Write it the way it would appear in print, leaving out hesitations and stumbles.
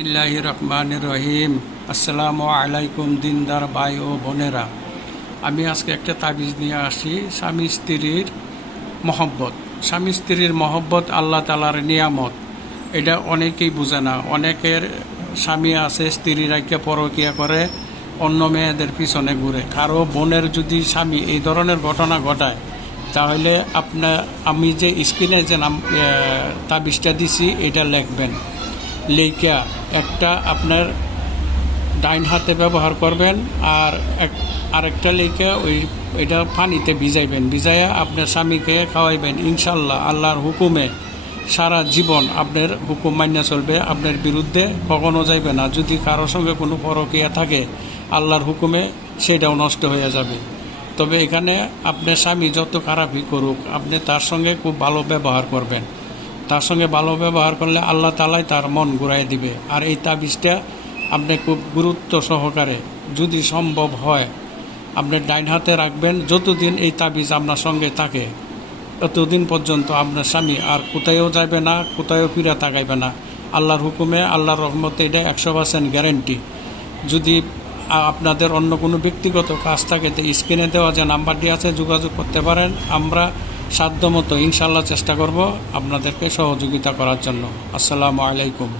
বিসমিল্লাহির রহমানির রহিম। আসসালামু আলাইকুম দিনদার ভাই ও বোনেরা। আমি আজকে একটা তাবিজ নিয়ে আসি স্বামী স্ত্রীর মহব্বত। স্বামী স্ত্রীর মহব্বত আল্লাহ তাআলার নিয়ামত। এটা অনেকেই বুঝে না। অনেকের স্বামী আছে, স্ত্রী রাইকে পরকিয়া করে, অন্য মেয়েদের পিছনে ঘুরে। কারো বোনের যদি স্বামী এই ধরনের ঘটনা ঘটায়, তাহলে আমি যে স্ক্রিনে যে তাবিজটা দিছি এটা লিখবেন। লেখা একটা আপনার ডাইন হাতে ব্যবহার করবেন, আর আরেকটা লেখা এটা পানিতে ভিজাইবেন। ভিজাইয়া আপনার স্বামীকে খাওয়াইবেন। ইনশাল্লাহ আল্লাহর হুকুমে সারা জীবন আপনার হুকুম মান্য চলবে, আপনার বিরুদ্ধে কখনো যাইবে না। যদি কারোর সঙ্গে কোনো পরকীয়া থাকে, আল্লাহর হুকুমে সেটাও নষ্ট হয়ে যাবে। তবে এখানে আপনার স্বামী যত খারাপই করুক, আপনি তার সঙ্গে খুব ভালো ব্যবহার করবেন। তার সঙ্গে ভালো ব্যবহার করলে আল্লাহ তাআলাই তার মন ঘুরাই দিবে। আর এই তাবিজটা আপনি খুব গুরুত্ব সহকারে, যদি সম্ভব হয়, আপনার ডাইন হাতে রাখবেন। যতদিন এই তাবিজ আপনার সঙ্গে থাকে, ততদিন পর্যন্ত আপনার স্বামী আর কোথায়ও যাবে না, কোথায়ও ফিরে তাকাইবে না। আল্লাহর হুকুমে, আল্লাহর রহমতে এটা 100% গ্যারেন্টি। যদি আপনাদের অন্য কোনো ব্যক্তিগত কাজ থাকে, তো স্ক্রিনে দেওয়া যে নাম্বারটি আছে যোগাযোগ করতে পারেন। আমরা সাধ্যমতো ইনশাল্লাহ চেষ্টা করব আপনাদেরকে সহযোগিতা করার জন্য। আসসালামু আলাইকুম।